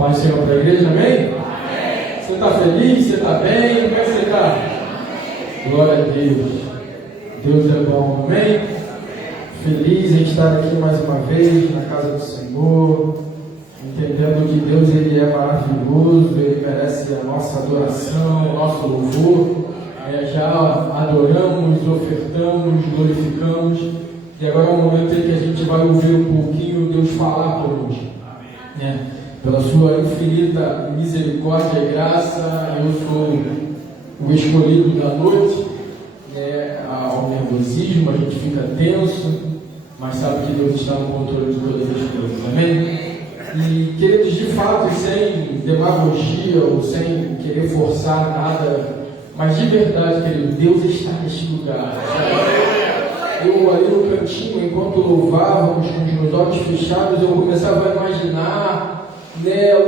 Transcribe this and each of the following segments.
Paz do Senhor para a igreja, amém? Amém. Você está feliz? Você está bem? Como é que você está? Glória a Deus. Deus é bom, amém? Feliz em estar aqui mais uma vez na casa do Senhor, entendendo que Deus Ele é maravilhoso, Ele merece a nossa adoração, o nosso louvor. Já adoramos, ofertamos, glorificamos, e agora é o momento em que a gente vai ouvir um pouquinho Deus falar conosco. Pela sua infinita misericórdia e graça, eu sou o escolhido da noite. Ao nervosismo, a gente fica tenso, mas sabe que Deus está no controle de todas as coisas, amém? E, queridos, de fato, sem demagogia ou sem querer forçar nada, mas de verdade, querido, Deus está neste lugar. Eu ali no cantinho, enquanto louvávamos com os meus olhos fechados, eu começava a imaginar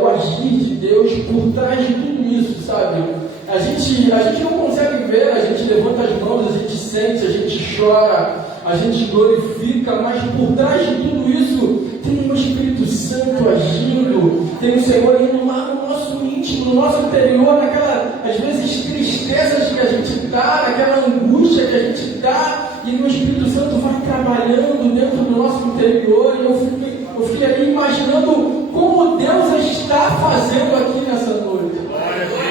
o agir de Deus por trás de tudo isso, sabe? A gente não consegue ver, a gente levanta as mãos, a gente sente, a gente chora, a gente glorifica, mas por trás de tudo isso tem o Espírito Santo agindo, tem o Senhor indo lá no nosso íntimo, no nosso interior, naquela, às vezes, tristezas que a gente está, naquela angústia que a gente está, e o Espírito Santo vai trabalhando dentro do nosso interior, e eu fiquei ali imaginando como Deus está fazendo aqui nessa noite.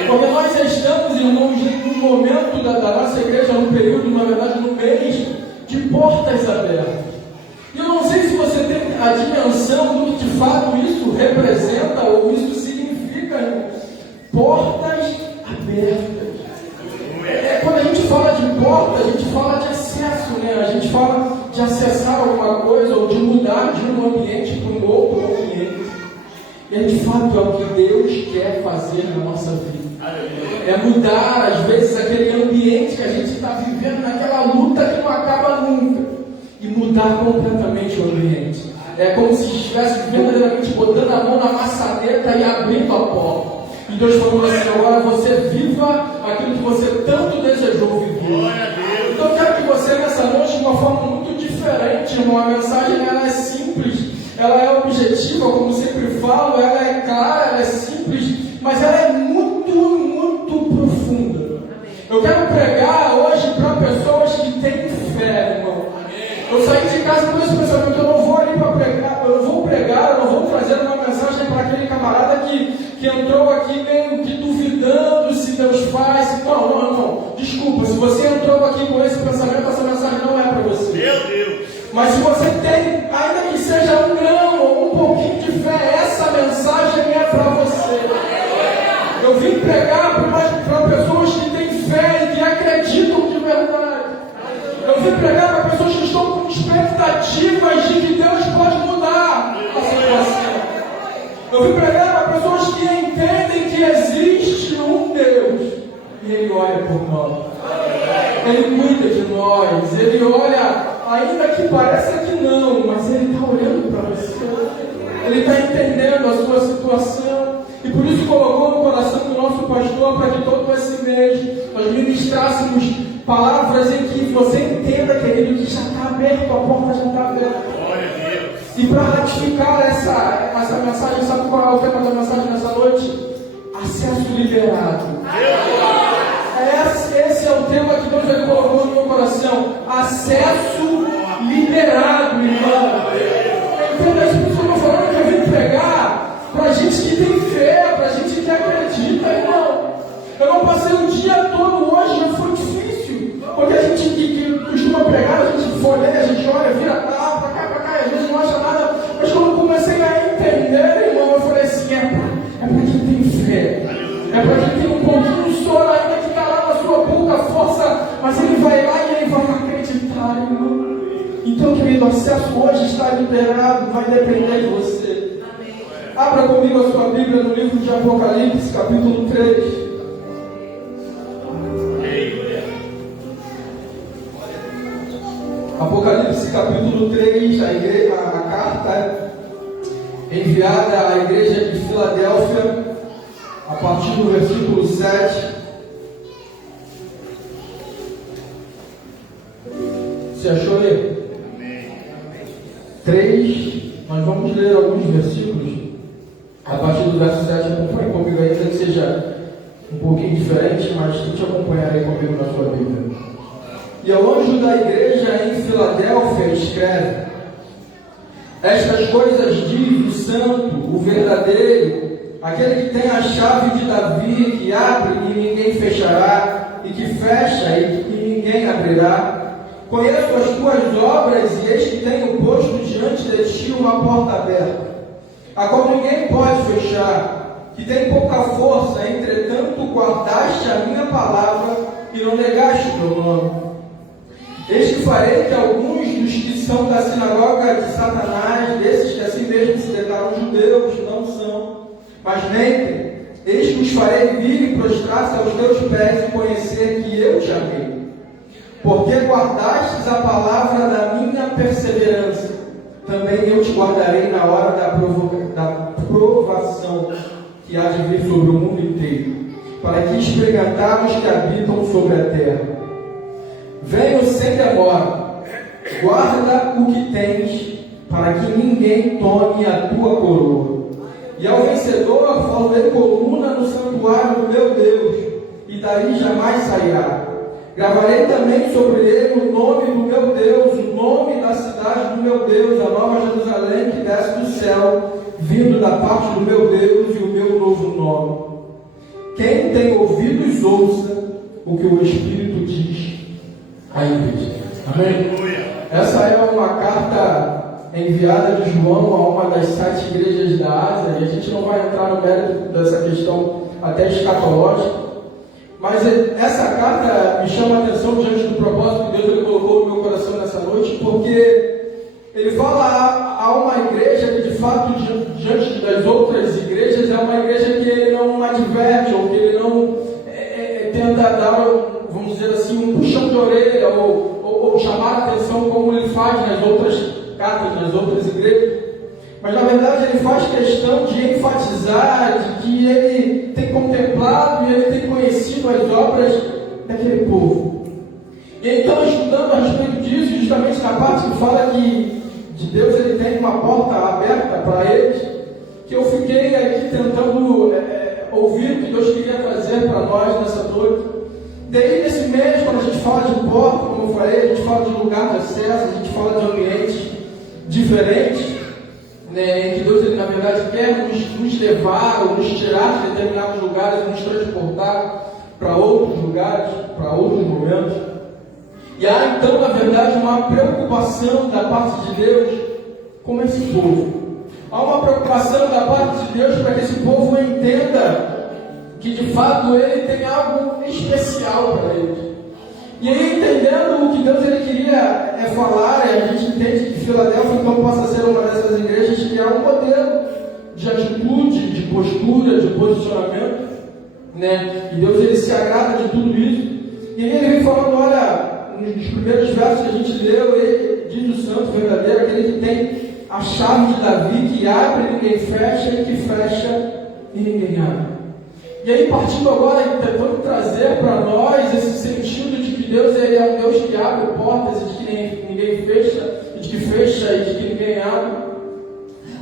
Porque nós estamos, irmãos, num momento da nossa igreja, num período, na verdade, num mês de portas abertas. E eu não sei se você tem a dimensão do que de fato isso representa ou isso significa, irmãos. Portas abertas. Quando a gente fala de porta, a gente fala de acesso, né? A gente fala de acessar alguma coisa ou de mudar de um ambiente para um outro ambiente. E de fato é o que Deus quer fazer na nossa vida. É mudar, às vezes, aquele ambiente que a gente está vivendo, naquela luta que não acaba nunca. E mudar completamente o ambiente. É como se estivesse verdadeiramente botando a mão na maçaneta e abrindo a porta. E Deus falou assim: agora você viva aquilo que você tanto desejou viver. Então eu quero que você nessa noite, de uma forma muito diferente, irmão, a mensagem ela é simples, ela é objetiva, como sempre falo, ela é clara, ela é simples, mas ela é muito, muito profunda. Eu quero pregar hoje para pessoas que têm fé, irmão. Eu saí de casa com esse pensamento: eu não vou ali para pregar, eu não vou pregar, eu não vou trazer uma mensagem para aquele camarada que entrou aqui meio que duvidando se Deus faz. Não. Desculpa, se você entrou aqui com esse pensamento, essa mensagem não é para você. Meu Deus! Mas se você tem, ainda que seja um grão ou um pouquinho de fé, essa mensagem é para você. Eu vim pregar para pessoas que têm fé e que acreditam de verdade. Eu vim pregar para pessoas que estão com expectativas de que Deus pode mudar a situação. Eu vim pregar para pessoas que entendem que existe um Deus e Ele olha por nós. Ele cuida de nós. Ele olha, ainda que pareça que não, mas Ele está olhando para você. Ele está entendendo a sua situação. E por isso colocou no coração do nosso pastor para que todo esse mês nós ministrássemos palavras em que você entenda, querido, que já está aberto, a porta já está aberta. E para ratificar essa mensagem, sabe qual é o tema da mensagem nessa noite? Acesso liberado. Esse é o tema que Deus colocou no meu coração. Acesso liberado, irmão. Entenda isso que eu estou falando, que eu vim pregar para gente que tem fé, para gente que acredita, irmão. Eu não passei o dia todo hoje, já foi difícil. Porque a gente que costuma pregar, a gente folheia, a gente olha, vira para cá, e às vezes não acha nada. Mas quando eu comecei a entender, irmão, eu falei assim: é para quem tem fé. É para quem tem um pouquinho de sono ainda que está lá na sua pouca força, mas ele vai lá e ele vai acreditar, irmão. Então, querido, o acesso hoje está liberado, vai depender de você. Abra comigo a sua Bíblia no livro de Apocalipse, capítulo 3. Apocalipse capítulo 3, a carta enviada à igreja de Filadélfia, a partir do versículo 7. Você achou aí? 3, nós vamos ler alguns versículos a partir do do verso 7, acompanhe comigo aí, que seja um pouquinho diferente, mas tente acompanhar aí comigo na sua Bíblia. E ao anjo da igreja em Filadélfia escreve: estas coisas diz o santo, o verdadeiro, aquele que tem a chave de Davi, que abre e ninguém fechará, e que fecha e que ninguém abrirá. Conheço as tuas obras, e eis que tenho posto diante de ti uma porta aberta, a qual ninguém pode fechar, que tem pouca força, entretanto guardaste a minha palavra e não negaste o meu nome. Eis que farei que alguns dos que são da sinagoga de Satanás, desses que assim mesmo se declaram judeus, não são, mas mentem, eis que os farei vir e prostrar-se aos teus pés e conhecer que eu te amei. Porque guardastes a palavra da minha perseverança, também eu te guardarei na hora da provação que há de vir sobre o mundo inteiro, para que experimentar os que habitam sobre a terra. Venho sem demora, guarda o que tens, para que ninguém tome a tua coroa. E ao vencedor formei coluna no santuário do meu Deus, e daí jamais sairá. Gravarei também sobre ele o nome do meu Deus, o nome da cidade do meu Deus, a nova Jerusalém que desce do céu, vindo da parte do meu Deus, e o meu novo nome. Quem tem ouvidos, ouça o que o Espírito diz à igreja. Amém? Essa é uma carta enviada de João a uma das 7 igrejas da Ásia, e a gente não vai entrar no mérito dessa questão até escatológica. Mas essa carta me chama a atenção diante do propósito que Deus ele colocou no meu coração nessa noite, porque ele fala a uma igreja que de fato, diante das outras igrejas, é uma igreja que ele não adverte, ou que ele não tenta dar, vamos dizer assim, um puxão de orelha, ou chamar a atenção como ele faz nas outras cartas, nas outras igrejas. Mas na verdade ele faz questão de enfatizar de que ele tem contemplado e ele tem conhecido as obras daquele povo. E então, estudando a respeito disso, justamente na parte que fala que de Deus ele tem uma porta aberta para eles, que eu fiquei aqui tentando ouvir o que Deus queria trazer para nós nessa noite. Daí nesse mês, quando a gente fala de porta, como eu falei, a gente fala de lugar de acesso, a gente fala de ambientes diferentes, que Deus, ele, na verdade, quer nos levar ou nos tirar de determinados lugares e nos transportar para outros lugares, para outros momentos. E há, então, na verdade, uma preocupação da parte de Deus com esse povo. Há uma preocupação da parte de Deus para que esse povo entenda que, de fato, ele tem algo especial para eles. E aí, entendendo o que Deus ele queria falar, a gente entende que Filadélfia então possa ser uma dessas igrejas que é um modelo de atitude, de postura, de posicionamento, E Deus ele se agrada de tudo isso. E aí ele vem falando, olha, nos primeiros versos que a gente leu, ele diz o santo verdadeiro, aquele que tem a chave de Davi, que abre e ninguém fecha, e que fecha e ninguém abre. E aí, partindo agora, tentando trazer para nós esse sentido de que Deus ele é um Deus que abre portas e de que ninguém fecha, e de que fecha e de que ninguém abre.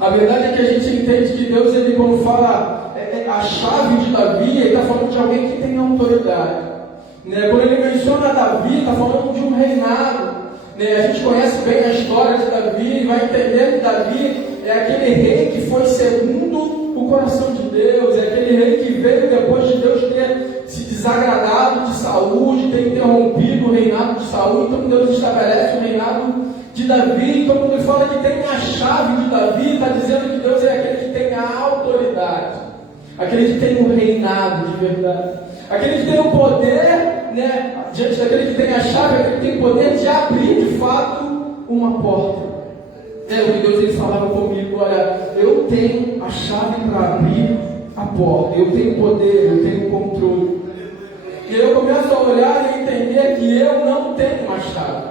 A verdade é que a gente entende que Deus, ele, quando fala a chave de Davi, ele está falando de alguém que tem autoridade. Quando ele menciona Davi, está falando de um reinado. A gente conhece bem a história de Davi e vai entender que Davi é aquele rei que foi segundo o coração de Deus, é aquele rei que veio depois de Deus ter se desagradado de Saul, de ter interrompido o reinado de Saul. Então Deus estabelece o reinado de Davi. Então quando ele fala que tem a chave de Davi, está dizendo que Deus é aquele que tem a autoridade, aquele que tem o reinado de verdade, aquele que tem o poder, diante daquele que tem a chave, aquele que tem o poder de abrir de fato uma porta. O que Deus ele falava comigo, olha, eu tenho a chave para abrir a porta, eu tenho poder, eu tenho controle. E eu começo a olhar e entender que eu não tenho uma chave.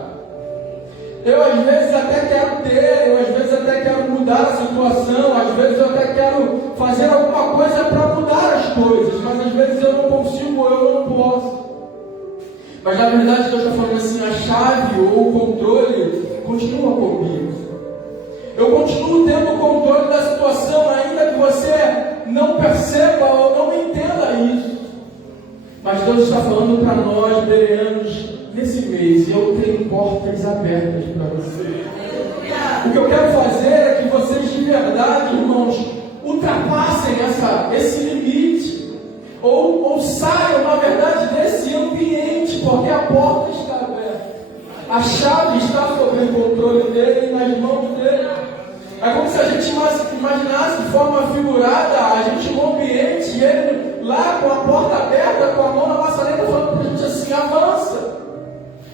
Eu às vezes até quero ter, eu às vezes até quero mudar a situação, às vezes eu até quero fazer alguma coisa para mudar as coisas, mas às vezes eu não consigo, eu não posso. Mas na verdade Deus está falando assim, a chave ou o controle continua comigo. Eu continuo tendo o controle da situação, ainda que você não perceba ou não entenda isso. Mas Deus está falando para nós, bereanos, nesse mês, eu tenho portas abertas para você. O que eu quero fazer é que vocês de verdade, irmãos, ultrapassem esse limite. Ou saiam, na verdade, desse ambiente, porque a porta está aberta. A chave está sob o controle dele e nas mãos dele. É como se a gente imaginasse de forma figurada, a gente no ambiente e ele lá com a porta aberta, com a mão na maçaneta, falando para a gente assim, avança.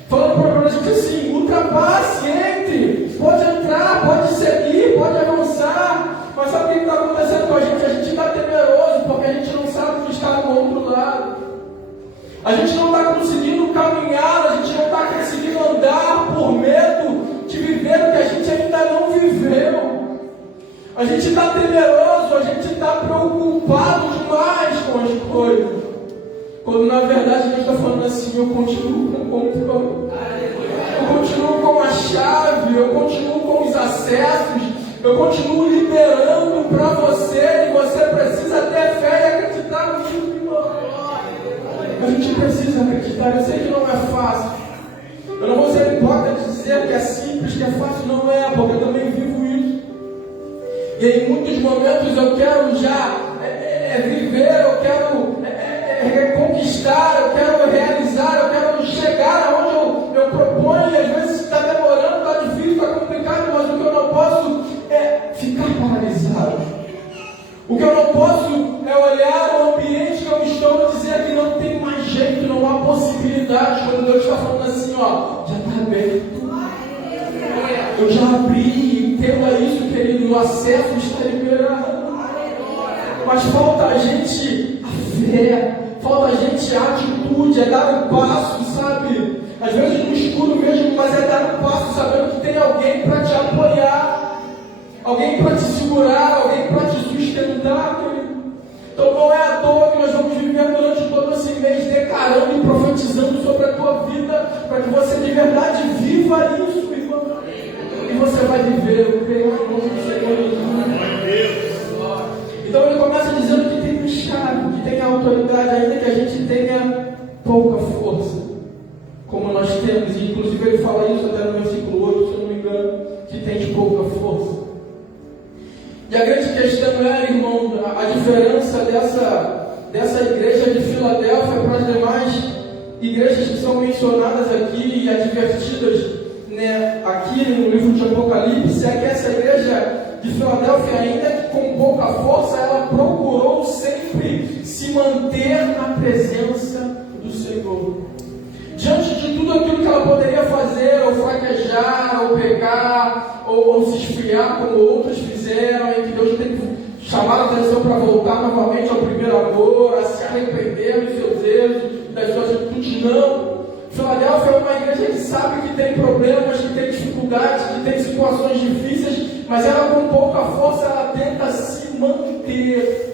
Falando para a gente assim, ultrapasse, entre, pode entrar, pode seguir, pode avançar. Mas sabe o que está acontecendo com a gente? A gente está temeroso, porque a gente não sabe o que está do outro lado. A gente não está conseguindo caminhar, a gente não está conseguindo andar por medo de viver o que a gente ainda não viveu. A gente está temeroso, a gente está preocupado demais com as coisas. Quando na verdade Deus está falando assim, eu continuo com o controle. Eu continuo com a chave, eu continuo com os acessos, eu continuo liberando para você e você precisa ter fé e acreditar nisso, irmão. A gente precisa acreditar, eu sei que não é fácil. Eu não vou ser hipócrita de dizer que é simples, que é fácil, não é, porque eu também vivo isso. E em muitos momentos eu quero já viver, eu quero conquistar, eu quero realizar, eu quero chegar aonde eu proponho, e às vezes está demorando, está difícil, está complicado, mas o que eu não posso é ficar paralisado. O que eu não posso é olhar o ambiente que eu estou e dizer que não tem mais jeito, não há possibilidade, quando Deus está falando assim, ó, já está aberto. Eu já abri, entenda isso, querido, o acesso está liberado. Mas falta a gente a fé, falta a gente a atitude, é dar um passo, sabe? Às vezes no escuro mesmo, mas é dar um passo sabendo que tem alguém para te apoiar, alguém para te segurar, alguém para te sustentar, querido. Então não é à toa que nós vamos viver durante todo esse mês declarando e profetizando sobre a tua vida, para que você de verdade viva isso, irmão. E você vai viver, eu creio no nome do Senhor Jesus. Então ele começa dizendo que tem chave, que tem autoridade, ainda que a gente tenha pouca força, como nós temos, e inclusive ele fala isso até no versículo 8, se eu não me engano, que tem de pouca força. E a grande questão é, irmão, a diferença dessa igreja de Filadélfia para as demais igrejas que são mencionadas aqui e advertidas, né, aqui no livro de Apocalipse, é que essa igreja de Filadélfia, ainda que com pouca força, ela procurou sempre se manter na presença do Senhor. Diante de tudo aquilo que ela poderia fazer, ou fraquejar, ou pecar, ou se esfriar, como outros fizeram, e que Deus tem que chamar a atenção para voltar novamente ao primeiro amor, a se arrepender dos seus erros, das suas atitudes, não. Filadélfia é uma igreja que sabe que tem problemas, que tem dificuldades, que tem situações difíceis, mas ela com pouca força, ela tenta se manter.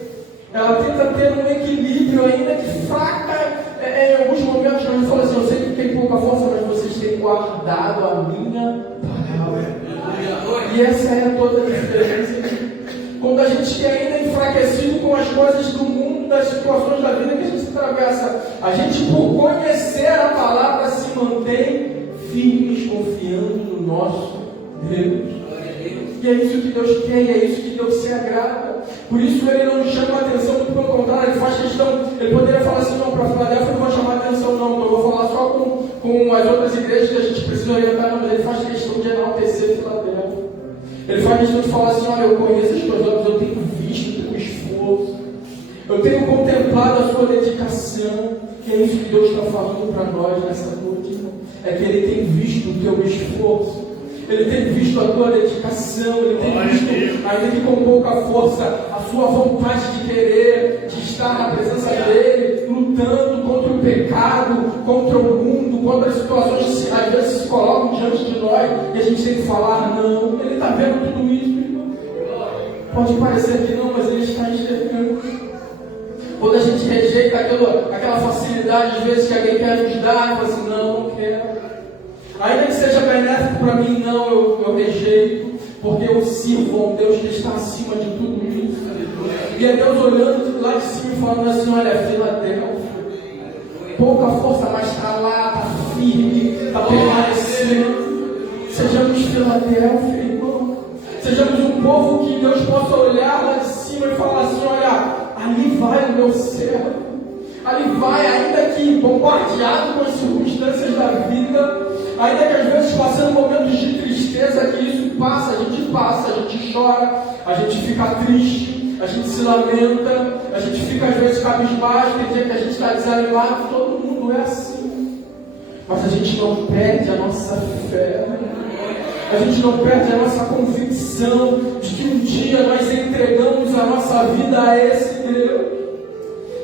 Ela tenta ter um equilíbrio, ainda que fraca, em alguns momentos. Ela fala assim, eu sei que tem pouca força, mas vocês têm guardado a minha palavra. E essa é toda a diferença. Quando a gente é ainda enfraquecido com as coisas do mundo, das situações da vida que a gente atravessa, a gente, por conhecer a palavra, se mantém firmes, confiando no nosso Deus. E é isso que Deus quer, e é isso que Deus se agrada. Por isso ele não chama a atenção, muito pelo contrário, ele faz questão. Ele poderia falar assim, não, para Filadélfia eu não vou chamar a atenção, não, eu vou falar só com as outras igrejas que a gente precisa orientar, mas ele faz questão de enaltecer Filadélfia. Ele faz questão de falar assim, olha, eu conheço as tuas obras, eu tenho visto o teu esforço, eu tenho contemplado a sua dedicação. E é isso que Deus está falando para nós nessa noite, irmão. É que Ele tem visto o teu esforço, Ele tem visto a tua dedicação, Ele tem visto, ainda que com pouca força, a sua vontade de querer, de estar na presença dEle, lutando contra o pecado, contra o mundo, contra as situações que às vezes se colocam diante de nós, e a gente tem que falar, não, Ele está vendo tudo isso, irmão. Pode parecer que não, mas Ele está enxergando. Quando a gente rejeita aquela facilidade, às vezes, que alguém quer nos dar, e fala assim, não quero. Ainda que seja benéfico para mim, não, eu rejeito. porque eu sirvo a um Deus que está acima de tudo isso. E é Deus olhando lá de cima e falando assim: olha, Filadélfia, pouca força, mas está lá, está firme, está permanecendo. Sejamos Filadélfia, irmão. Sejamos um povo que Deus possa olhar lá de cima e falar assim: olha, ali vai o meu servo. Ali vai, ainda que bombardeado com as circunstâncias da vida, ainda que às vezes passando momentos de tristeza, que isso passa, a gente chora, a gente fica triste, a gente se lamenta, a gente fica às vezes cabisbaixo, tem dia que a gente está desanimado, todo mundo é assim. Mas a gente não perde a nossa fé, a gente não perde a nossa convicção de que um dia nós entregamos a nossa vida a esse Deus.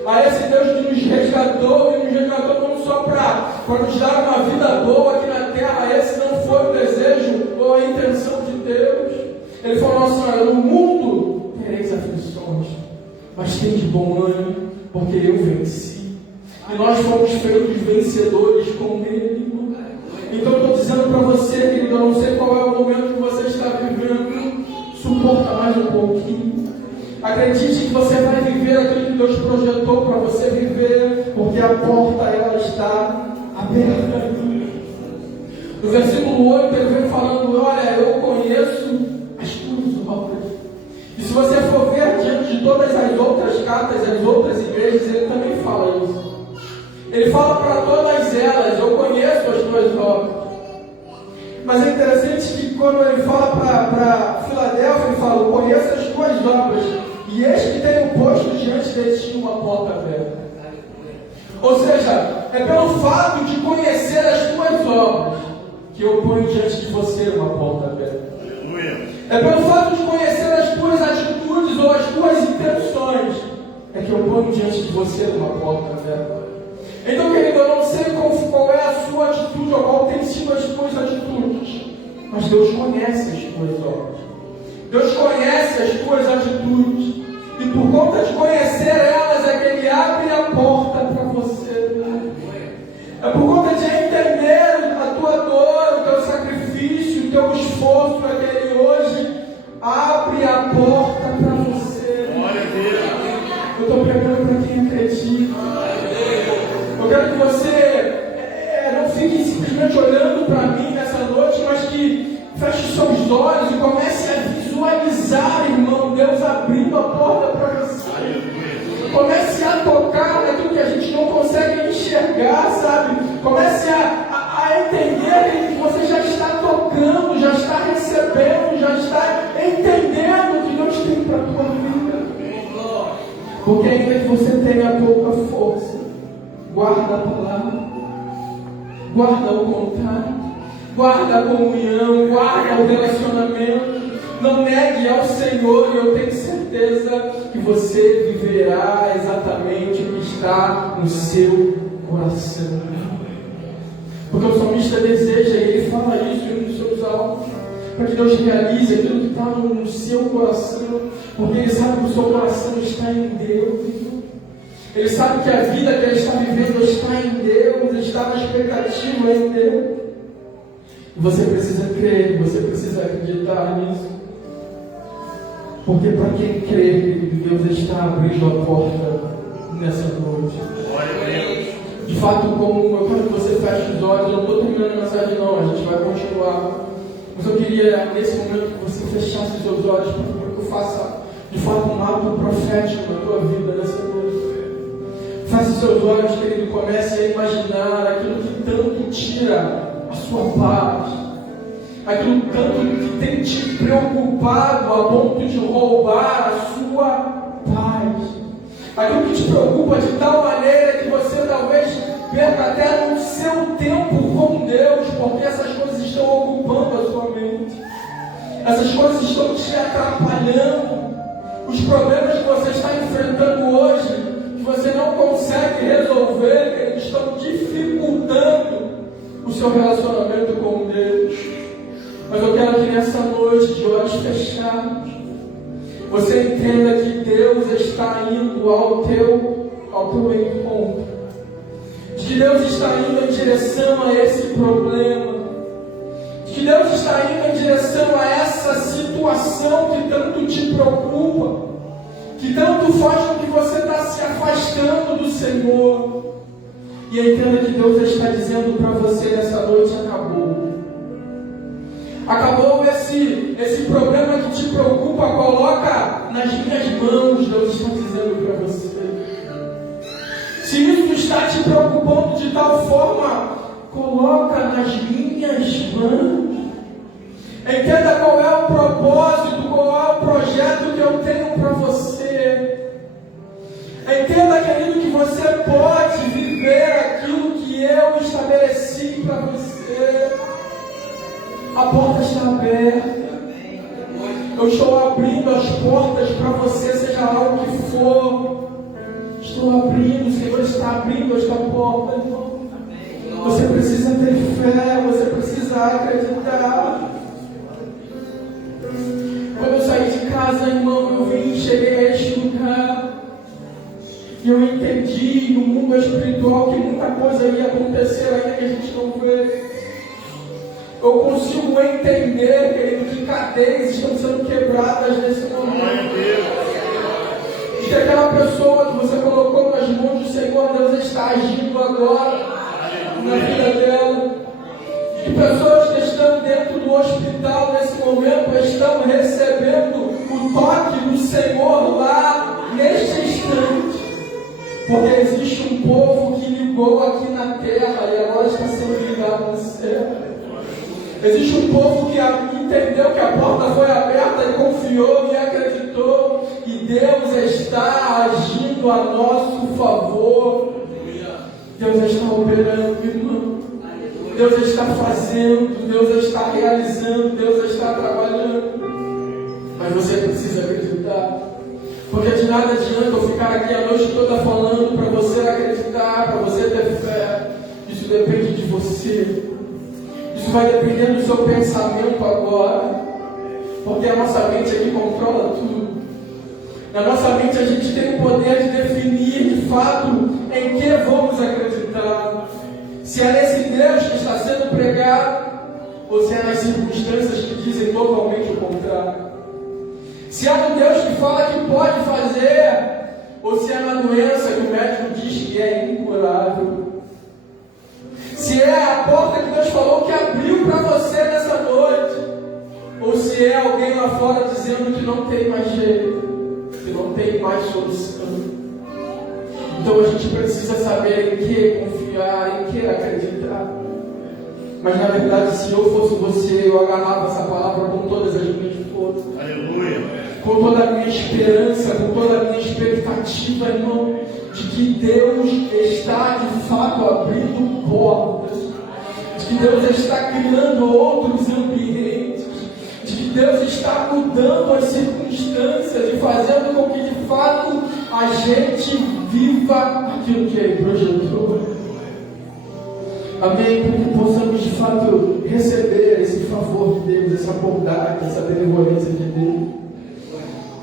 A esse Deus que nos resgatou, e nos resgatou não só para nos dar uma vida boa aqui na terra. Esse não foi o desejo ou a intenção de Deus. Ele falou assim: olha, no mundo tereis aflições, mas tem de bom ânimo, porque eu venci. E nós fomos feitos vencedores com Ele. Então eu estou dizendo para você, querido, eu não sei qual é o momento que você está vivendo, suporta mais um pouquinho. Acredite que você vai viver aquilo que Deus projetou para você viver, porque a porta ela está aberta. No versículo 8 ele vem falando: olha, eu conheço as tuas obras. E se você for ver diante de todas as outras cartas, as outras igrejas, ele também fala isso. Ele fala para todas elas: eu conheço as tuas obras. Mas é interessante que quando ele fala para Filadélfia, ele fala: eu conheço as tuas obras, e eis que tenho posto diante de ti uma porta aberta. Ou seja, é pelo fato de conhecer as tuas obras que eu ponho diante de você uma porta aberta. É pelo fato de conhecer as tuas atitudes ou as tuas intenções é que eu ponho diante de você uma porta aberta. Então, querido, eu não sei qual é a sua atitude ou qual tem sido as tuas atitudes, mas Deus conhece as tuas obras. Deus conhece as tuas atitudes, e por conta de conhecer elas é que Ele abre a porta para você. É por conta de entender a tua dor, o teu sacrifício, o teu esforço, é que Ele hoje abre a porta para você. Eu estou pregando para quem acredita. Eu quero que você não fique simplesmente olhando para mim nessa noite, mas que feche seus olhos e comece a visualizar, irmão, Deus abrindo a porta para você. Comece a tocar naquilo que a gente não consegue enxergar, sabe? Comece a entender que você já está tocando, já está recebendo, já está entendendo o que Deus tem para a tua vida. Porque ainda que você tenha pouca força, guarda a palavra, guarda o contato, guarda a comunhão, guarda o relacionamento. Não negue ao Senhor, e eu tenho certeza que você viverá exatamente o que está no seu coração. Porque o salmista deseja, e ele fala isso em um dos seus salmos, para que Deus realize aquilo que está no seu coração, porque Ele sabe que o seu coração está em Deus. Ele sabe que a vida que ele está vivendo está em Deus, ele está na expectativa em Deus. E você precisa crer, você precisa acreditar nisso. Porque para quem crê, Deus está abrindo a porta nessa noite. De fato, como quando você fecha os olhos, eu não estou terminando a mensagem não, a gente vai continuar. Mas eu queria, nesse momento, que você fechasse os seus olhos, para que eu faça, de fato, um ato profético na tua vida nessa noite. Feche os seus olhos, querido, comece a imaginar aquilo que tanto tira a sua paz, aquilo tanto que tem te preocupado a ponto de roubar a sua paz, aquilo que te preocupa de tal maneira que você talvez perca até o seu tempo com Deus, porque essas coisas estão ocupando a sua mente, essas coisas estão te atrapalhando, os problemas que você está enfrentando hoje, que você não consegue resolver, eles estão dificultando o seu relacionamento com Deus. Mas eu quero que nessa noite, de olhos fechados, você entenda que Deus está indo ao teu encontro, de que Deus está indo em direção a esse problema, de que Deus está indo em direção a essa situação que tanto te preocupa, que tanto faz com que você está se afastando do Senhor. E entenda que Deus está dizendo para você nessa noite: acabou. Acabou esse problema que te preocupa, coloca nas minhas mãos. Deus está dizendo para você. Se isso está te preocupando de tal forma, coloca nas minhas mãos. Entenda qual é o propósito, qual é o projeto que eu tenho para você. Entenda, querido, que você pode viver aquilo que eu estabeleci para você. A porta está aberta. Eu estou abrindo as portas para você, seja lá o que for. Estou abrindo, o Senhor está abrindo esta porta, irmão. Você precisa ter fé, você precisa acreditar. Quando eu saí de casa, irmão, cheguei a este lugar. E eu entendi no mundo espiritual que muita coisa ia acontecer ainda que a gente não vê. Eu consigo entender, querido, que cadeias estão sendo quebradas nesse momento. Que aquela pessoa que você colocou nas mãos do Senhor, Deus está agindo agora na vida dela. Que pessoas que estão dentro do hospital nesse momento estão recebendo o toque do Senhor lá neste instante. Porque existe um povo que ligou aqui na terra e agora está sendo ligado no céu. Existe um povo que entendeu que a porta foi aberta e confiou e acreditou. E Deus está agindo a nosso favor. Deus está operando, irmão. Deus está fazendo, Deus está realizando, Deus está trabalhando. Mas você precisa acreditar. Porque de nada adianta eu ficar aqui a noite toda falando para você acreditar, para você ter fé. Isso depende de você. Isso vai depender do seu pensamento agora. Porque a nossa mente aqui controla tudo. Na nossa mente a gente tem o poder de definir de fato em que vamos acreditar. Se é nesse Deus que está sendo pregado, ou se é nas circunstâncias que dizem totalmente o contrário. Se é no Deus que fala que pode fazer, ou se é na doença que o médico diz que é incurável. Se é a porta que Deus falou que abriu para você nessa noite, ou se é alguém lá fora dizendo que não tem mais jeito, que não tem mais solução. Então a gente precisa saber em que confiar, em que acreditar. Mas na verdade, se eu fosse você, eu agarrava essa palavra com todas as minhas forças. Aleluia. Com toda a minha esperança, com toda a minha expectativa, irmão, de que Deus está de fato abrindo portas, de que Deus está criando outros ambientes, de que Deus está mudando as circunstâncias e fazendo com que de fato a gente viva aquilo que Ele projetou. Amém? Para que possamos de fato receber esse favor de Deus, essa bondade, essa benevolência de Deus.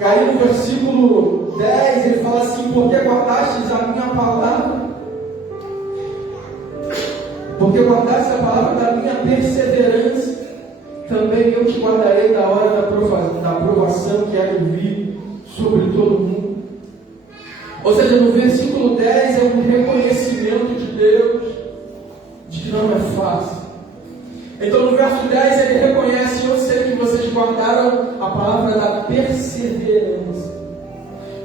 Aí no versículo 10 ele fala assim: porque guardastes a minha palavra, porque guardastes a palavra da minha perseverança, também eu te guardarei da hora da provação que há de vir sobre todo mundo. Ou seja, no versículo 10 é um reconhecimento de Deus de que não é fácil. Então no verso 10 ele reconhece: eu sei que vocês guardaram a palavra da perseverança.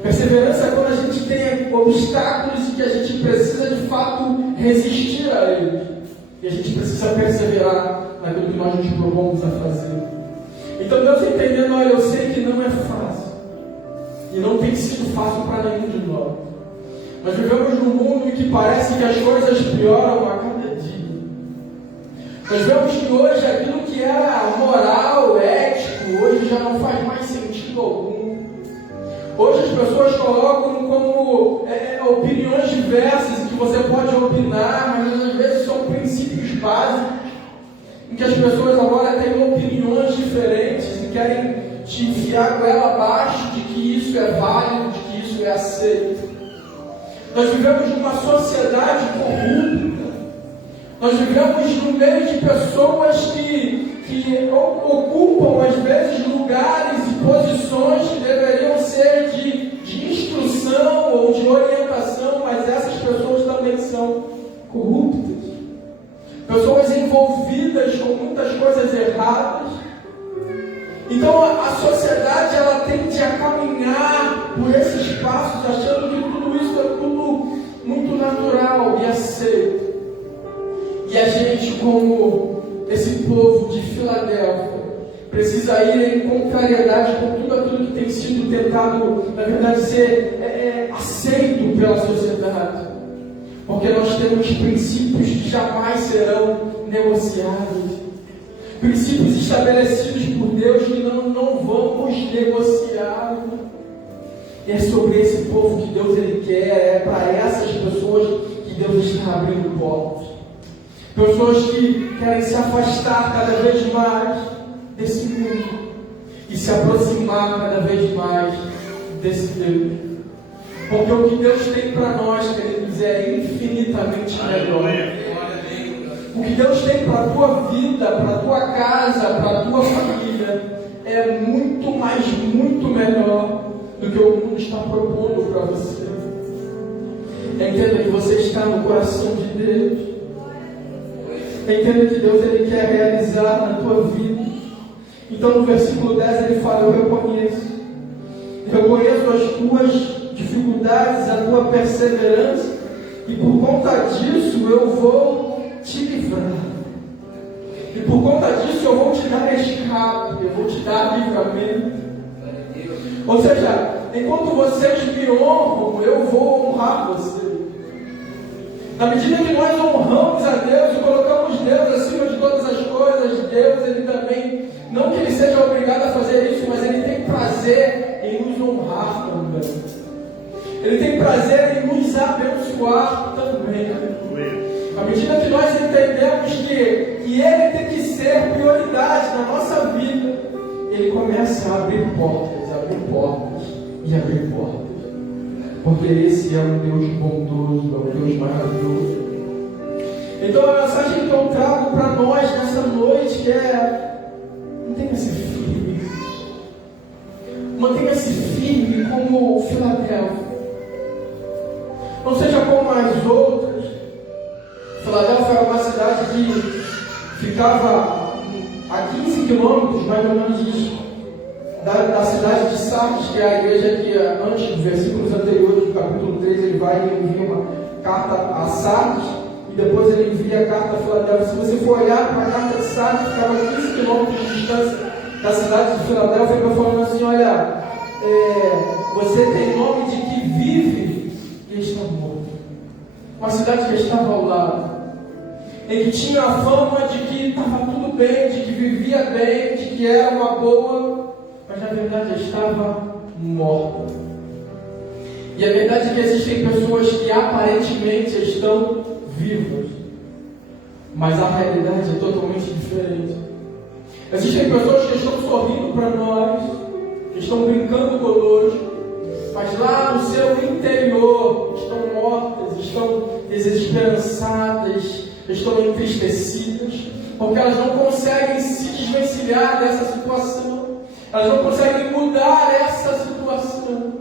Perseverança é quando a gente tem obstáculos e que a gente precisa de fato resistir a eles. E a gente precisa perseverar naquilo que nós nos propomos a fazer. Então Deus entendendo: olha, eu sei que não é fácil. E não tem sido fácil para nenhum de nós. Nós vivemos num mundo em que parece que as coisas pioram a cada dia. Nós vemos que hoje aquilo que era moral, ético, hoje já não faz mais sentido algum. Hoje as pessoas colocam como opiniões diversas em que você pode opinar, mas às vezes são princípios básicos, em que as pessoas agora têm opiniões diferentes e querem te enfiar a goela abaixo de que isso é válido, de que isso é aceito. Nós vivemos numa sociedade corrupta. Nós vivemos no meio de pessoas que que ocupam às vezes lugares e posições que deveriam ser de instrução ou de orientação, mas essas pessoas também são corruptas. Pessoas envolvidas com muitas coisas erradas. Então a sociedade ela tende a caminhar por esses passos, achando que tudo isso é tudo muito natural e aceito. E a gente, como esse povo de Filadélfia, precisa ir em contrariedade com tudo aquilo que tem sido tentado, na verdade, ser aceito pela sociedade. Porque nós temos princípios que jamais serão negociáveis. Princípios estabelecidos por Deus que não vamos negociar. E é sobre esse povo que Deus ele quer, é para essas pessoas que Deus está abrindo portas. Pessoas que querem se afastar cada vez mais desse mundo e se aproximar cada vez mais desse Deus. Porque o que Deus tem para nós, queridos, é infinitamente melhor. O que Deus tem para a tua vida, para a tua casa, para a tua família, é muito, mas muito melhor do que o mundo está propondo para você. Entenda que você está no coração de Deus. Entenda que Deus ele quer realizar na tua vida. Então no versículo 10 ele fala: eu reconheço as tuas dificuldades, a tua perseverança, e por conta disso eu vou te livrar. E por conta disso eu vou te dar escape, eu vou te dar livramento. Ou seja, enquanto vocês me honram, eu vou honrar vocês. Na medida que nós honramos a Deus e colocamos Deus acima de todas as coisas, Deus, ele também, não que ele seja obrigado a fazer isso, mas ele tem prazer em nos honrar também. Ele tem prazer em nos abençoar também. À medida que nós entendemos que ele tem que ser prioridade na nossa vida, ele começa a abrir portas e abrir portas. Porque esse é um Deus bondoso, é um Deus maravilhoso. Então a mensagem que eu trago para nós nessa noite é: mantenha-se firme. Mantenha-se firme como Filadélfia. Não seja como as outras. Filadélfia era uma cidade que ficava a 15 quilômetros, mais ou menos, da cidade de Sardes, que é a igreja que antes, dos versículos anteriores do capítulo 3, ele vai e envia uma carta a Sardes, e depois ele envia a carta a Filadélfia. Se você for olhar para a carta de Sardes, ficava a 15 quilômetros de distância da cidade de Filadélfia, ele vai falando assim: olha, você tem nome de que vive e está morto. Uma cidade que estava ao lado, em que tinha a fama de que estava tudo bem, de que vivia bem, de que era uma boa, mas na verdade estava morta. E a verdade é que existem pessoas que aparentemente estão vivas, mas a realidade é totalmente diferente. Existem pessoas que estão sorrindo para nós, que estão brincando conosco, mas lá no seu interior estão mortas, estão desesperançadas, estão entristecidas, porque elas não conseguem se desvencilhar dessa situação, elas não conseguem mudar essa situação,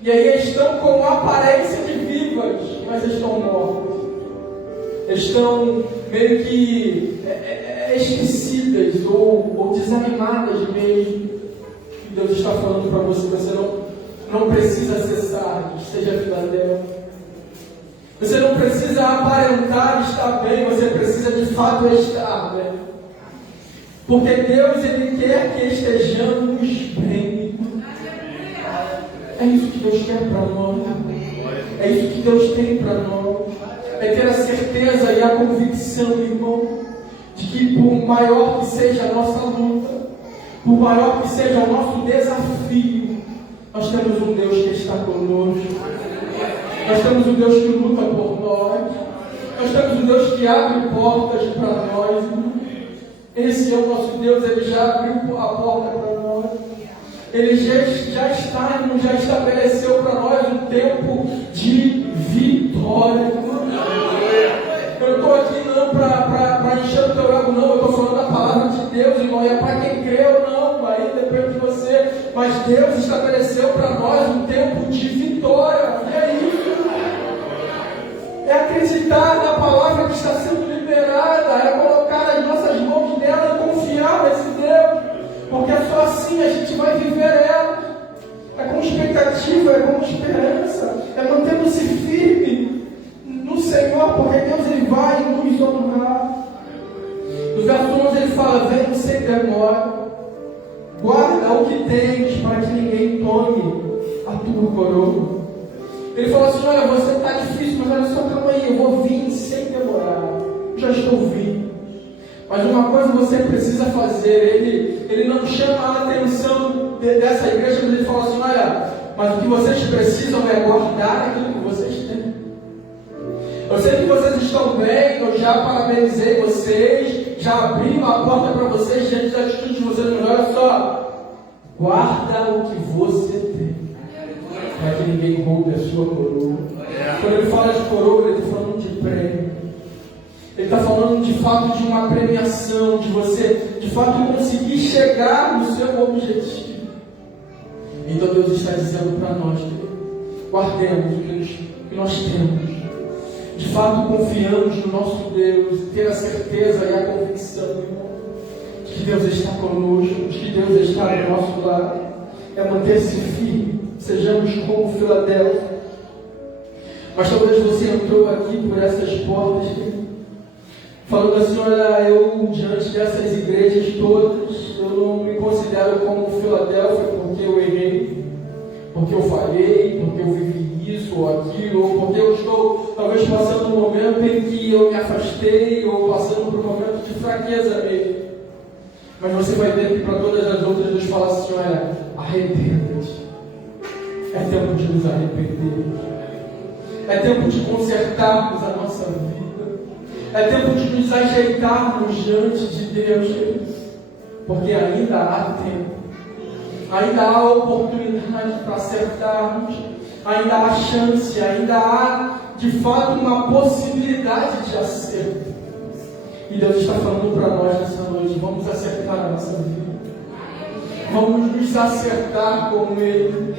e aí estão com aparência de vivas, mas estão mortas, estão meio que esquecidas ou desanimadas mesmo. E Deus está falando para você: você não precisa cessar, seja Filadélfia. Você não precisa aparentar estar bem, você precisa de fato estar bem. Porque Deus, ele quer que estejamos bem. É isso que Deus quer para nós. É isso que Deus tem para nós. É ter a certeza e a convicção, irmão, de que por maior que seja a nossa luta, por maior que seja o nosso desafio, nós temos um Deus que está conosco. Nós temos um Deus que luta por nós. Nós temos um Deus que abre portas para nós. Esse é o nosso Deus, ele já abriu a porta para nós. Ele já estabeleceu para nós um tempo de vitória. Eu não estou aqui não para encher o teu ego, não. Eu estou falando da palavra de Deus. demora. Guarda o que tens para que ninguém tome a tua coroa. Ele falou assim: olha, você está difícil, mas olha só, calma aí, eu vou vir sem demorar. Já estou vindo. Mas uma coisa você precisa fazer. Ele não chama a atenção dessa igreja, mas ele fala assim: olha, mas o que vocês precisam é guardar aquilo que vocês têm. Eu sei que vocês estão bem, eu já parabenizei vocês, já abri a porta para vocês diante da atitude de vocês, mas olha só, guarda o que você tem, para que ninguém roube a sua coroa. Quando ele fala de coroa, ele está falando de prêmio. Ele está falando de fato de uma premiação, de você de fato conseguir chegar no seu objetivo. Então Deus está dizendo para nós: guardemos o que nós temos. De fato, confiamos no nosso Deus, ter a certeza e a convicção, irmão, de que Deus está conosco, de que Deus está ao nosso lado. É manter-se firme, sejamos como Filadélfia. Mas talvez você entrou aqui por essas portas, falando assim: olha, eu diante dessas igrejas todas, eu não me considero como Filadélfia porque eu errei, porque eu falhei, porque eu vivi isso ou aquilo, ou porque eu estou talvez passando um momento em que eu me afastei, ou passando por um momento de fraqueza mesmo. Mas você vai ver que para todas as outras Deus fala assim: olha, arrependa-te. É tempo de nos arrependermos. É tempo de consertarmos a nossa vida. É tempo de nos ajeitarmos diante de Deus, porque ainda há tempo. Ainda há oportunidade para acertarmos, ainda há chance, ainda há de fato uma possibilidade de acerto. E Deus está falando para nós nessa noite: vamos acertar a nossa vida, vamos nos acertar com Ele,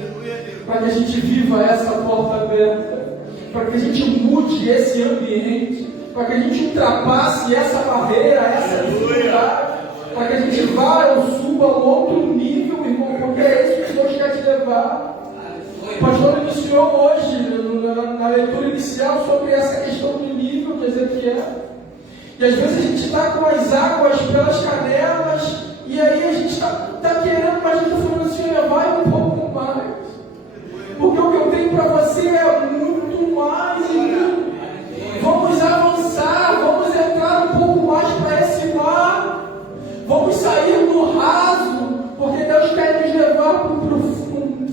para que a gente viva essa porta aberta, para que a gente mude esse ambiente, para que a gente ultrapasse essa barreira, essa dificuldade, para que a gente vá ou suba a um outro nível, irmão, porque é isso que Deus quer te levar. O pastor iniciou hoje, na leitura inicial, sobre essa questão do nível de Ezequiel. E às vezes a gente está com as águas pelas canelas, e aí a gente está querendo, mas a gente está falando assim: vai um pouco mais. Porque o que eu tenho para você é muito mais. Vamos avançar, vamos entrar um pouco mais para esse mar. Vamos sair do raso, porque Deus quer nos levar para o profundo.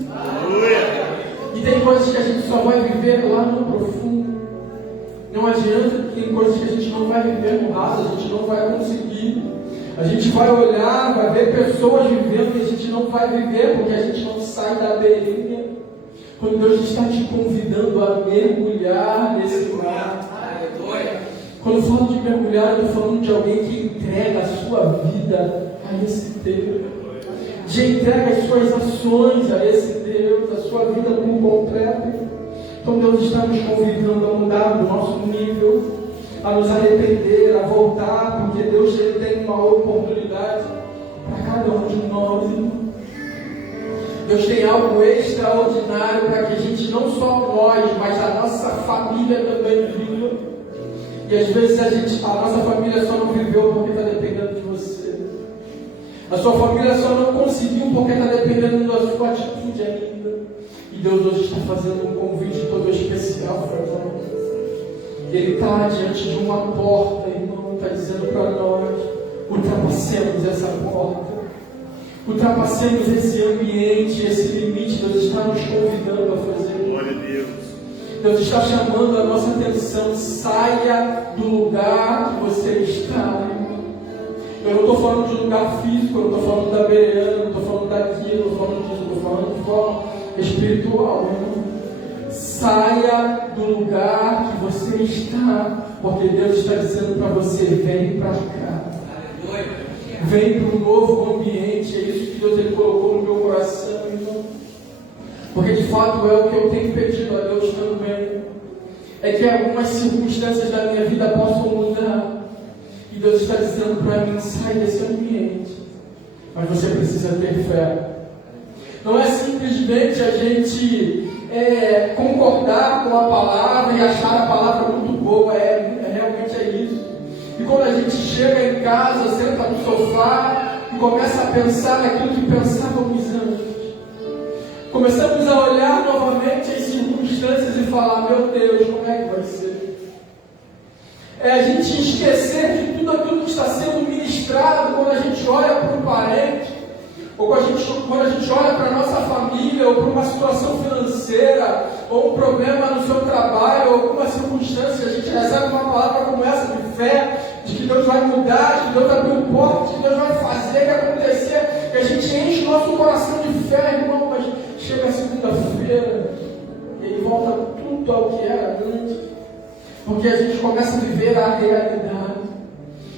E tem coisas que a gente só vai viver lá no profundo. Não adianta, tem coisas que a gente não vai viver no raso, a gente não vai conseguir. A gente vai olhar, vai ver pessoas vivendo e a gente não vai viver, porque a gente não sai da beirinha. Quando Deus está te convidando a mergulhar nesse mar. Quando eu falo de mergulhar, eu estou falando de alguém que entrega a sua vida a esse Deus, de entrega as suas ações a esse Deus, a sua vida por completo. Então Deus está nos convidando a mudar o nosso nível, a nos arrepender, a voltar, porque Deus ele tem uma oportunidade para cada um de nós. Deus tem algo extraordinário para que a gente, não só nós, mas a nossa família também viva. E às vezes a nossa família só não viveu porque está dependendo de você. A sua família só não conseguiu porque está dependendo da sua atitude ainda. E Deus hoje está fazendo um convite todo especial para nós. Ele está diante de uma porta, irmão, está dizendo para nós: ultrapassemos essa porta. Ultrapassemos esse ambiente, esse limite. Deus está nos convidando a fazer. Glória a Deus. Deus está chamando a nossa atenção: saia do lugar que você está. Eu não estou falando de lugar físico, eu não estou falando da Bereana, eu não estou falando daquilo, eu estou falando disso, eu estou falando de forma espiritual. Irmão. Saia do lugar que você está, porque Deus está dizendo para você: vem para cá. Vem para um novo ambiente. É isso que Deus ele colocou no meu coração, irmão. Porque de fato é o que eu tenho pedido a Deus também. É que algumas circunstâncias da minha vida possam mudar. E Deus está dizendo para mim: sai desse ambiente. Mas você precisa ter fé. Não é simplesmente a gente concordar com a palavra e achar a palavra muito boa. Realmente é isso. E quando a gente chega em casa, senta no sofá e começa a pensar naquilo que pensávamos antes. Começamos a olhar novamente as circunstâncias e falar: meu Deus, como é que vai ser? É a gente esquecer de tudo aquilo que está sendo ministrado quando a gente olha para um parente, ou quando a gente olha para a nossa família, ou para uma situação financeira, ou um problema no seu trabalho, ou alguma circunstância. A gente recebe uma palavra como essa de fé, de que Deus vai mudar, de que Deus vai abrir o porto, de que Deus vai fazer que acontecer, e a gente enche o nosso coração de fé, irmão, mas chega a segunda-feira e ele volta tudo ao que era antes, porque a gente começa a viver a realidade.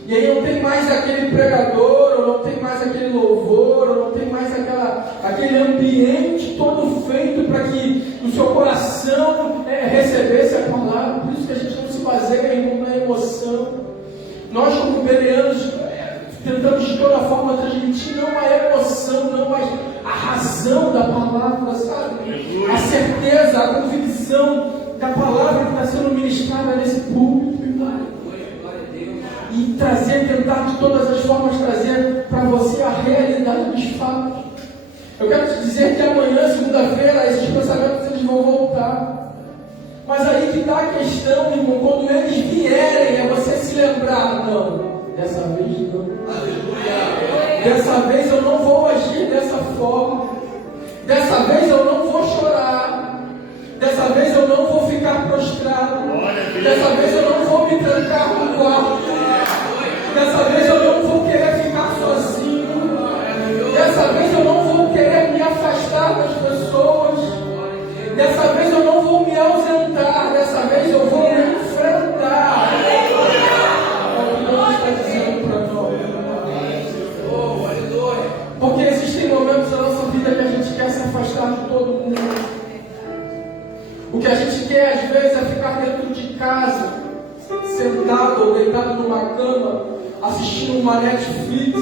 E aí não tem mais aquele pregador, ou não tem mais aquele louvor, ou não tem mais aquele ambiente todo feito para que o seu coração recebesse a palavra. Por isso que a gente não se baseia na emoção. Nós, como bereanos, tentamos de toda forma transmitir não a emoção, não, mas a razão da palavra, sabe? A certeza, a convicção da palavra que está sendo ministrada nesse púlpito. E tentar de todas as formas trazer para você a realidade dos fatos. Eu quero te dizer que amanhã, segunda-feira, esses pensamentos eles vão voltar. Mas aí que está a questão, irmão, quando eles vierem, é você se lembrar: não, dessa vez não. Aleluia. Dessa vez eu não vou agir dessa forma. Dessa vez eu não vou chorar. Dessa vez eu não vou ficar prostrado. Dessa vez eu não vou me trancar no quarto. Dessa vez eu não vou querer ficar sozinho. Dessa vez eu não vou querer me afastar das pessoas. Dessa vez eu não vou me ausentar. Dessa vez eu vou me enfrentar. É o que Deus está dizendo para nós. Porque existem momentos da nossa vida que a gente quer se afastar de todo mundo. O que a gente quer às vezes é ficar dentro de casa, sentado ou deitado numa cama, assistindo uma Netflix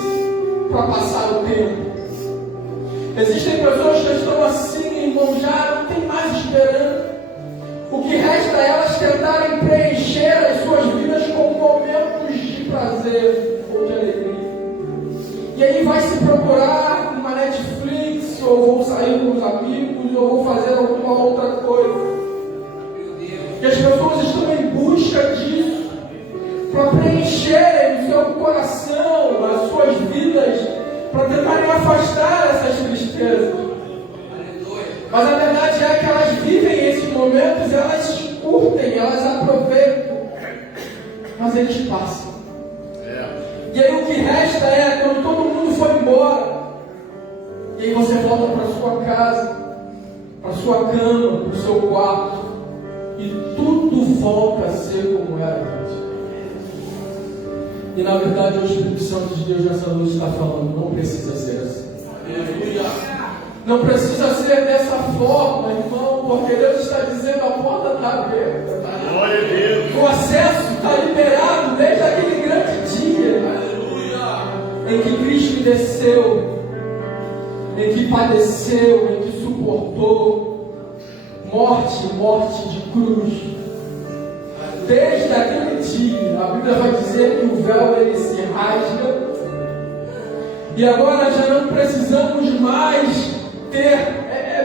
para passar o tempo. Existem pessoas que estão assim, irmão, já não tem mais esperança. O que resta é elas tentarem preencher as suas vidas com momentos de prazer ou de alegria. E aí vai se procurar uma Netflix, ou vou sair com os amigos, ou vou fazer alguma outra coisa. E as pessoas estão em busca disso, para preencherem o seu coração, as suas vidas, para tentarem afastar essas tristezas. Mas a verdade é que elas vivem esses momentos, elas curtem, elas aproveitam, mas eles passam. E aí o que resta é, quando todo mundo foi embora, e aí você volta para sua casa, para sua cama, para o seu quarto, e tudo volta a ser como era antes. E na verdade o Espírito Santo de Deus nessa noite está falando: não precisa ser assim. Não precisa ser dessa forma, irmão, porque Deus está dizendo: a porta está aberta. O acesso está liberado desde aquele grande dia em que Cristo desceu, em que padeceu, em que suportou morte de cruz. Desde aquele dia, a Bíblia vai dizer que o véu ele se rasga, e agora já não precisamos mais ter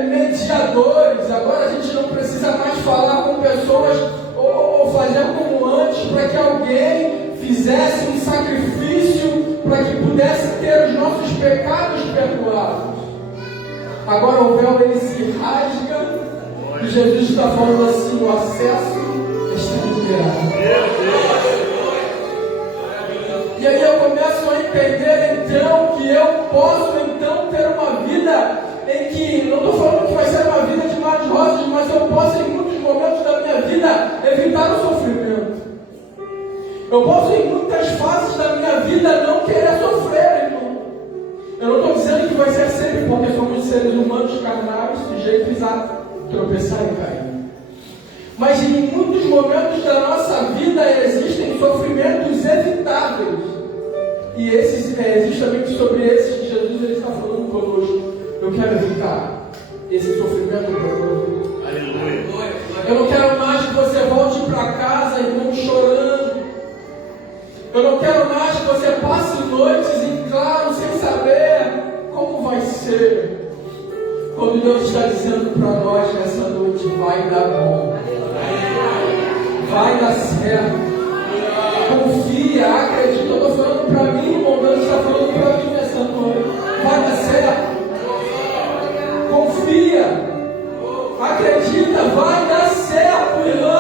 mediadores. Agora a gente não precisa mais falar com pessoas ou fazer como antes, para que alguém fizesse um sacrifício para que pudesse ter os nossos pecados perdoados. Agora o véu ele se rasga e Jesus está falando assim: o acesso está liberado. E aí eu começo a entender então que eu posso então ter uma vida em que, não estou falando que vai ser uma vida de mar de rosas, mas eu posso em muitos momentos da minha vida evitar o sofrimento. Eu posso em muitas fases da minha vida não querer sofrer, irmão. Eu não estou dizendo que vai ser sempre, porque somos seres humanos carnais, sujeitos a tropeçar e cair. Mas em muitos momentos da nossa vida existem sofrimentos evitáveis. E esses, é justamente sobre esses que Jesus ele está falando conosco. Eu quero evitar esse sofrimento para você. Aleluia. Eu não quero mais que você volte para casa, irmão, chorando. Eu não quero mais que você passe noites em claro, sem saber Deus está dizendo para nós nessa noite: vai dar bom, vai dar certo. Confia, acredita. Eu estou falando para mim, irmão. Deus está falando para mim nessa noite: vai dar certo. Confia, acredita, vai dar certo, irmão.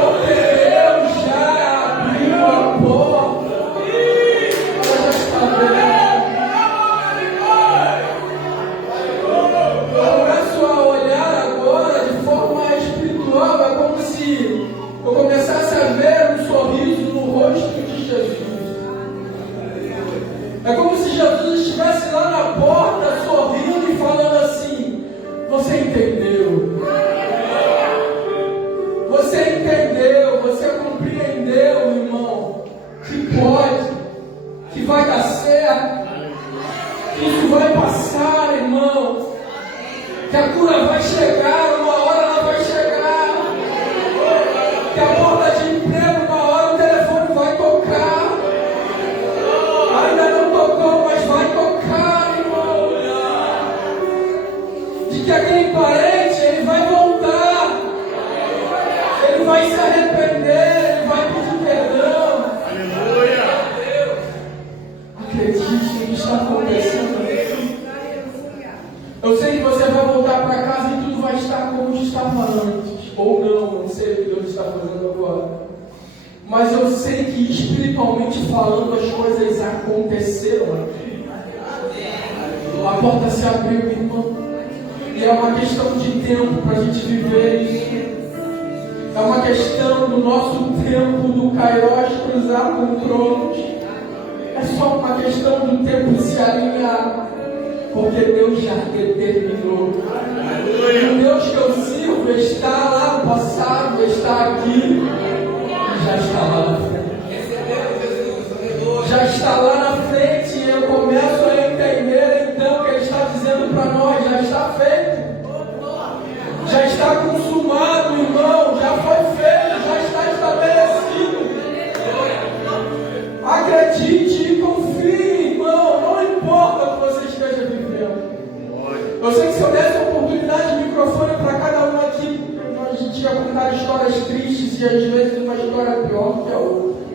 Porque Deus já abriu a porta. Ela já está aberta. Eu começo a olhar agora de forma espiritual. É como se eu começasse a ver um sorriso no rosto de Jesus. É como se Jesus estivesse lá na porta, sorrindo e falando assim: você entendeu? Você entendeu? Você compreendeu, irmão? Que pode, que vai dar certo, que isso vai passar, irmão. Que a cura vai chegar, uma hora ela vai chegar. Que a porta de emprego, uma hora o telefone vai tocar. Ainda não tocou, mas vai tocar, irmão. De que aquele parente, ele vai voltar. Ele vai se arrepender, ele vai pedir perdão. Aleluia. Acredite no que está acontecendo. Eu sei que você vai voltar para casa e tudo vai estar como estava antes. Ou não sei o que Deus está fazendo agora. Mas eu sei que espiritualmente falando as coisas aconteceram. A porta se abriu, irmão. E é uma questão de tempo para a gente viver isso. É uma questão do nosso tempo do Kairos cruzar com tronos. É só uma questão do tempo se alinhar. Porque Deus já determinou. O Deus que eu sirvo está lá no passado, está aqui. Já está lá na frente. Já está lá na frente. E eu começo a entender então o que Ele está dizendo para nós. Já está feito. Já está consumado, irmão. Já foi feito. Já está estabelecido. Acredite e confie, irmão. Não importa o que você esteja vivendo. Eu sei que se eu desse a oportunidade de microfone para cada um aqui, a gente ia contar histórias tristes e às vezes uma história pior do que a outra.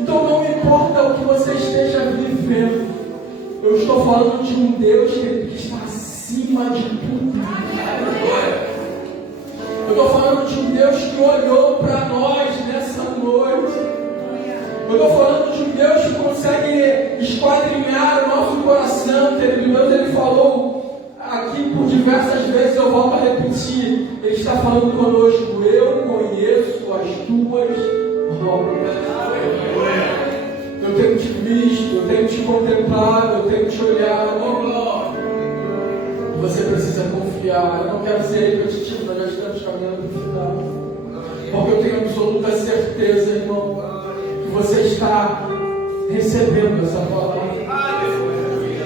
Então não importa o que você esteja vivendo. Eu estou falando de um Deus que está acima de tudo. Eu estou falando de um Deus que olhou para nós nessa noite. Eu estou falando de um Deus que consegue esquadrinhar o nosso coração, querido. Deus, Ele falou aqui por diversas vezes, eu volto a repetir. Ele está falando conosco: eu conheço as tuas obras. Eu tenho te visto, eu tenho te contemplado, eu tenho te olhado. Você precisa confiar. Eu não quero ser repetitivo, nós já estamos caminhando para o final. Porque eu tenho absoluta certeza, irmão, que você está recebendo essa palavra.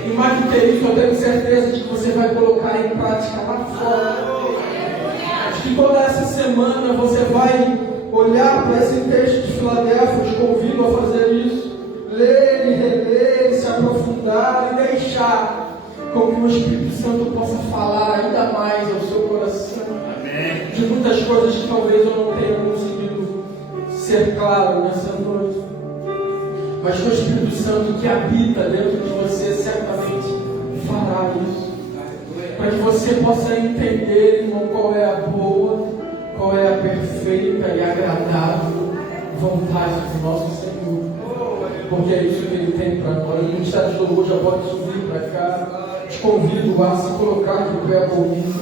E mais do que isso, eu tenho certeza de que você vai colocar em prática lá fora. De que toda essa semana você vai olhar para esse texto de Filadélfia. Te convido a fazer isso. Ler e reler, se aprofundar e deixar com que o Espírito Santo possa falar ainda mais ao seu coração. Amém. De muitas coisas que talvez eu não tenha conseguido ser claro nessa noite. Mas que o Espírito Santo que habita dentro de você certamente fará isso. Para que você possa entender, irmão, qual é a boa, qual é a perfeita e agradável vontade do nosso Senhor. Porque é isso que Ele tem para nós. O ministério de louvor já pode subir para cá. Te convido a se colocar de pé comigo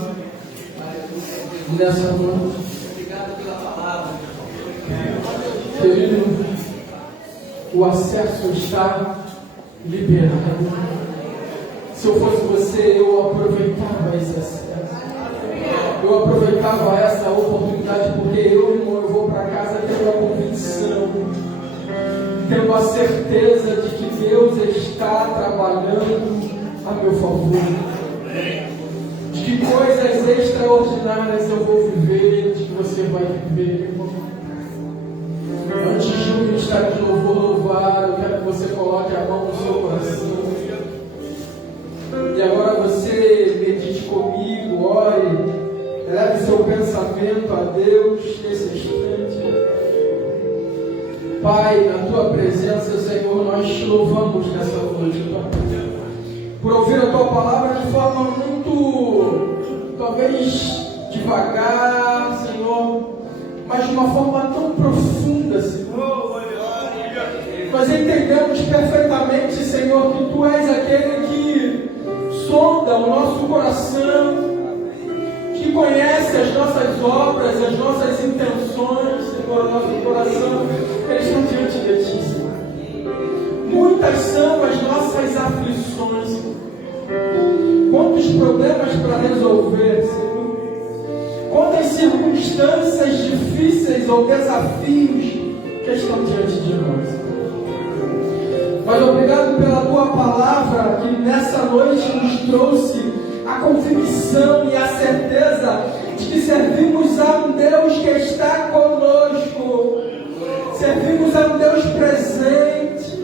nessa noite. Obrigado pela palavra. Querido, o acesso está liberado. Se eu fosse você, eu aproveitava esse acesso. Eu aproveitava essa oportunidade, porque eu vou para casa tendo a convicção, tendo a certeza de que Deus está trabalhando a meu favor, de que coisas extraordinárias eu vou viver, de que você vai viver, irmão. Antes de o ministério de louvor louvar, eu quero que você coloque a mão no seu coração. E agora você comigo, ore, eleve seu pensamento a Deus nesse instante. Pai, na tua presença, Senhor, nós te louvamos nessa noite, Pai, por ouvir a tua palavra de forma muito, talvez, devagar, Senhor, mas de uma forma tão profunda, Senhor. Nós entendemos perfeitamente, Senhor, que Tu és aquele que sonda o nosso coração, que conhece as nossas obras, as nossas intenções, Senhor, o nosso coração, eles estão diante de Ti, Senhor. Muitas são as nossas aflições, Senhor. Quantos problemas para resolver, Senhor. Quantas circunstâncias difíceis ou desafios que estão diante de nós. Mas obrigado pela Tua palavra que nessa noite nos trouxe a convicção e a certeza de que servimos a um Deus que está conosco. Servimos a um Deus presente.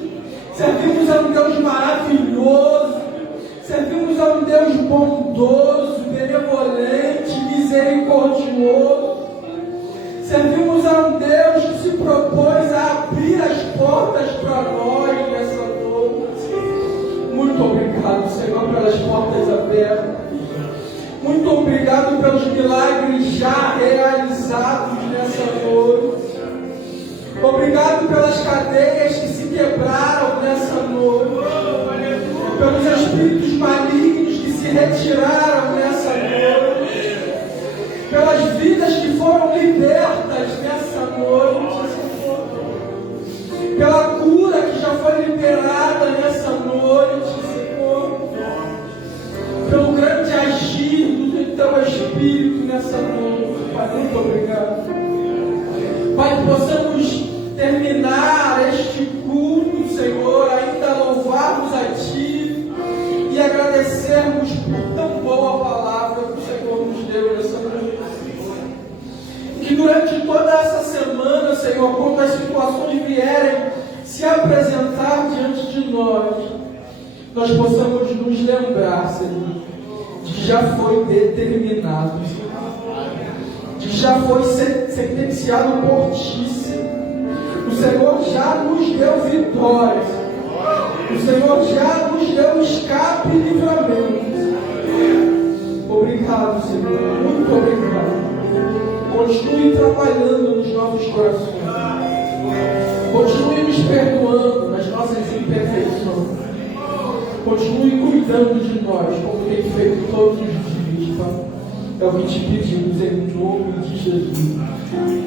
Servimos a um Deus maravilhoso. Servimos a um Deus bondoso, benevolente, misericordioso. Servimos a um Deus que se propôs a abrir as portas para nós nessa noite. Muito obrigado, Senhor, pelas portas abertas. Muito obrigado pelos milagres já realizados nessa noite. Obrigado pelas cadeias que se quebraram nessa noite. Pelos espíritos malignos que se retiraram nessa noite. Pelas vidas que foram libertas nessa noite, Senhor. Pela cura que já foi liberada nessa noite, Senhor. Pelo grande agir do Teu Espírito nessa noite, Pai, muito obrigado. Pai, que possamos terminar este culto, Senhor, ainda louvarmos a Ti e agradecermos por tão boa palavra que o Senhor nos deu nessa noite. Que durante toda essa semana, Senhor, quando as situações vierem se apresentar diante de nós possamos nos lembrar, Senhor, de que já foi determinado, Senhor, de que já foi sentenciado por Ti, Senhor. O Senhor já nos deu vitória, o Senhor já nos deu escape e livramento. Obrigado, Senhor, muito obrigado. Continue trabalhando nos nossos corações. Continue nos perdoando nas nossas imperfeições. Continue cuidando de nós, como tem feito todos os dias, Pai. É o que te pedimos em nome de Jesus.